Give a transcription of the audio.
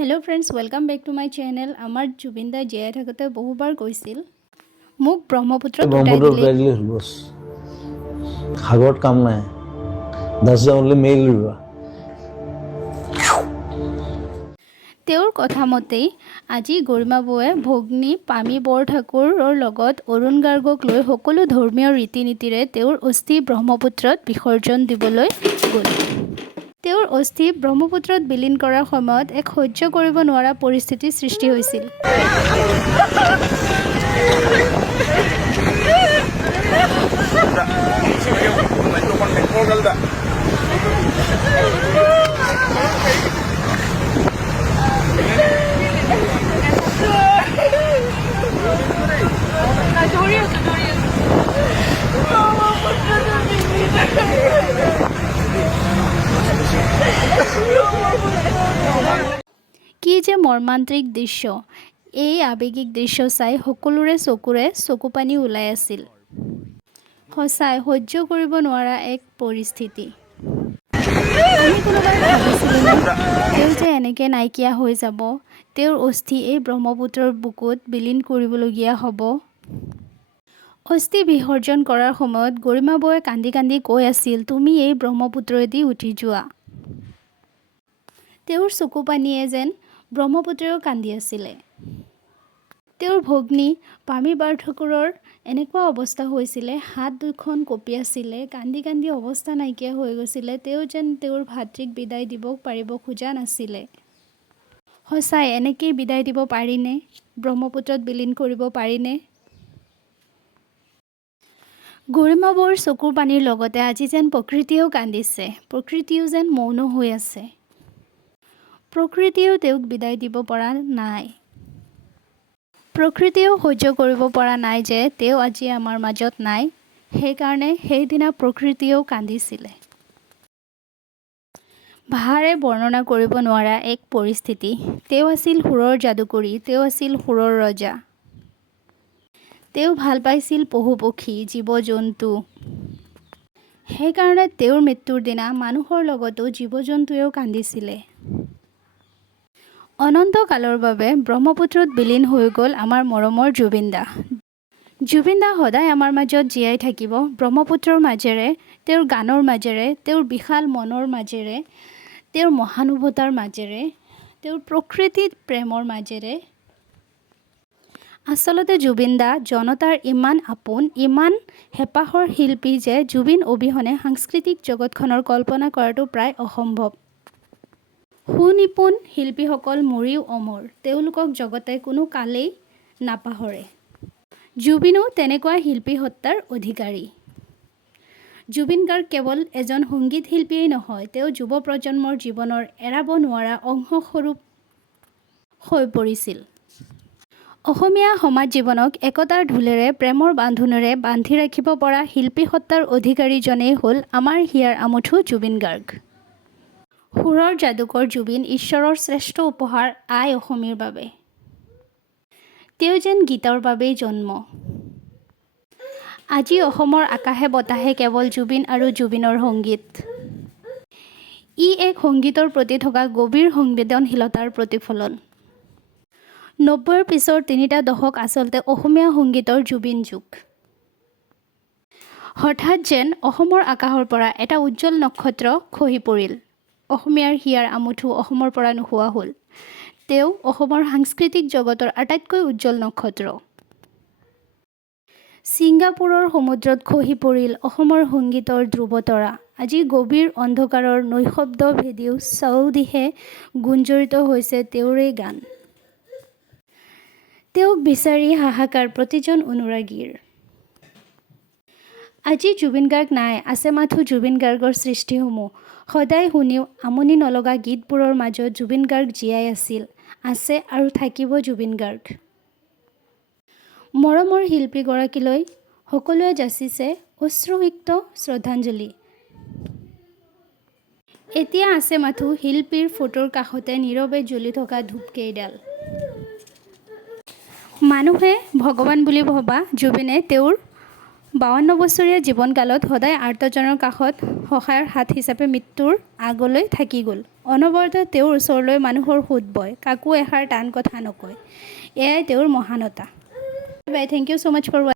Hello friends welcome back to my channel. आमार जुबिन दाई जीयाই থাকোতে বহুবাৰ কৈছিল মোক ব্ৰহ্মপুত্ৰত উটাই দিলে বস সাগৰত কাম নাই that's the only male river তেওঁৰ কথা মতেই আজি গৰিমা বৌৱে ভগ্নী পামী বৰঠাকুৰৰ লগত অৰুণ গাৰ্গক লৈ সকলো ধৰ্মীয় ৰীতি নীতিৰে তেওঁৰ অস্থি ব্ৰহ্মপুত্ৰত বিসৰ্জন দিবলৈ গ'ল। তেওঁৰ অস্থি ব্ৰহ্মপুত্ৰত বিলীন কৰাৰ সময়ত এক সহ্য কৰিব নোৱাৰা পৰিস্থিতিৰ সৃষ্টি হৈছিল। কি যে মৰ্মান্তিক দৃশ্য! এই আৱেগিক দৃশ্য চাই সকলোৰে চকুৰে চকুপানী ওলাই আছিল। সঁচাই সহ্য কৰিব নোৱাৰা এক পৰিস্থিতি। আমি কোনোবাই ভাবিছিলোঁনে তেওঁ যে এনেকৈ নাইকিয়া হৈ যাব, তেওঁৰ অস্থি এই ব্ৰহ্মপুত্ৰৰ বুকুত বিলীন কৰিবলগীয়া হ'ব। অস্থি বিসৰ্জন কৰাৰ সময়ত গৰিমা বৌৱে কান্দি কান্দি কৈ আছিল, তুমি এই ব্ৰহ্মপুত্ৰদি উঠি যোৱা। তেওঁৰ চকুপানীয়ে যেন ব্ৰহ্মপুত্ৰেও কান্দি আছিলে। তেওঁৰ ভগ্নী পামী বৰঠাকুৰৰ এনেকুৱা অৱস্থা হৈছিলে, হাত দুখন কঁপি আছিলে, কান্দি কান্দি অৱস্থা নাইকিয়া হৈ গৈছিলে। তেওঁ যেন তেওঁৰ ভাতৃক বিদায় দিব পাৰিব খোজা নাছিলে। সঁচাই এনেকেই বিদায় দিব পাৰিনে? ব্ৰহ্মপুত্ৰত বিলীন কৰিব পাৰিনে? গৰিমা বৌৰ চকুৰ পানীৰ লগতে আজি যেন প্ৰকৃতিয়েও কান্দিছে, প্ৰকৃতিও যেন মৌন হৈ আছে। প্ৰকৃতিয়েও তেওঁক বিদায় দিব পৰা নাই। প্ৰকৃতিয়েও সহ্য কৰিব পৰা নাই যে তেওঁ আজি আমাৰ মাজত নাই। সেইকাৰণে সেইদিনা প্ৰকৃতিয়েও কান্দিছিলে। ভাষাৰে বৰ্ণনা কৰিব নোৱাৰা এক পৰিস্থিতি। তেওঁ আছিল সুৰৰ যাদুকৰী, তেওঁ আছিল সুৰৰ ৰজা। তেওঁ ভাল পাইছিল পশু পক্ষী, জীৱ জন্তু। সেইকাৰণে তেওঁৰ মৃত্যুৰ দিনা মানুহৰ লগতো জীৱ জন্তুৱেও কান্দিছিলে। অনন্ত কালৰ বাবে ব্ৰহ্মপুত্ৰত বিলীন হৈ গ'ল আমাৰ মৰমৰ জুবিন দা। জুবিন দা সদায় আমাৰ মাজত জীয়াই থাকিব, ব্ৰহ্মপুত্ৰৰ মাজেৰে, তেওঁৰ গানৰ মাজেৰে, তেওঁৰ বিশাল মনৰ মাজেৰে, তেওঁৰ মহানুভৱতাৰ মাজেৰে, তেওঁৰ প্ৰকৃতিত প্ৰেমৰ মাজেৰে। আচলতে জুবিন দা জনতাৰ ইমান আপোন, ইমান হেঁপাহৰ শিল্পী যে জুবিন অবিহনে সাংস্কৃতিক জগতখনৰ কল্পনা কৰাটো প্ৰায় অসম্ভৱ। সুনিপুণ শিল্পীসকল মৰিও অমৰ, তেওঁলোকক জগতে কোনো কালেই নাপাহৰে। জুবিনো তেনেকুৱা শিল্পী সত্তাৰ অধিকাৰী। জুবিন গাৰ্গ কেৱল এজন সংগীত শিল্পীয়েই নহয়, তেওঁ যুৱ প্ৰজন্মৰ জীৱনৰ এৰাব নোৱাৰা অংশস্বৰূপ হৈ পৰিছিল। অসমীয়া সমাজ জীৱনক একতাৰ ঢোলেৰে, প্ৰেমৰ বান্ধোনেৰে বান্ধি ৰাখিব পৰা শিল্পী সত্তাৰ অধিকাৰীজনেই হ'ল আমাৰ হিয়াৰ আমঠু জুবিন গাৰ্গ। সুৰৰ যাদুকৰ জুবিন ঈশ্বৰৰ শ্ৰেষ্ঠ উপহাৰ আই অসমীৰ বাবে। তেওঁ যেন গীতৰ বাবেই জন্ম। আজি অসমৰ আকাশে বতাহে কেৱল জুবিন আৰু জুবিনৰ সংগীত। ই এক সংগীতৰ প্ৰতি থকা গভীৰ সংবেদনশীলতাৰ প্ৰতিফলন। ৯০ৰ পিছৰ ৩টা দশক আচলতে অসমীয়া সংগীতৰ জুবিন যুগ। হঠাৎ যেন অসমৰ আকাশৰ পৰা এটা উজ্জ্বল নক্ষত্ৰ খহি পৰিল। অসমীয়াৰ হিয়াৰ আমঠু অসমৰ পৰা নোহোৱা হ'ল। তেওঁ অসমৰ সাংস্কৃতিক জগতৰ আটাইতকৈ উজ্জ্বল নক্ষত্ৰ। ছিংগাপুৰৰ সমুদ্ৰত খহি পৰিল অসমৰ সংগীতৰ ধ্ৰুৱতৰা। আজি গভীৰ অন্ধকাৰৰ নৈশব্দ ভেদিও চৌদিশে গুঞ্জৰিত হৈছে তেওঁৰে গান। তেওঁক বিচাৰি হাহাকাৰ প্ৰতিজন অনুৰাগীৰ। আজি জুবিন গাৰ্গ নাই, আছে মাথো জুবিন গাৰ্গৰ সৃষ্টিসমূহ। সদায় শুনিও আমনি নলগা গীতবোৰৰ মাজত জুবিন গাৰ্গ জীয়াই আছিল, আছে আৰু থাকিব জুবিন গাৰ্গ। মৰমৰ শিল্পীগৰাকীলৈ সকলোৱে যাচিছে অশ্ৰুসিক্ত শ্ৰদ্ধাঞ্জলি। এতিয়া আছে মাথো শিল্পীৰ ফটোৰ কাষতে নীৰৱে জ্বলি থকা ধূপকেইডাল। মানুহে ভগৱান বুলি ভবা জুবিনে তেওঁৰ 52 বছৰীয়া জীৱনকালত সদায় আৰ্তজনৰ কাষত সহায়ৰ হাত হিচাপে মৃত্যুৰ আগলৈ থাকি গ'ল। অনবৰতে তেওঁৰ ওচৰলৈ মানুহৰ সোঁত বয়, কাকো এষাৰ টান কথা নকয়। এয়াই তেওঁৰ মহানতা। Bye, thank you so' much for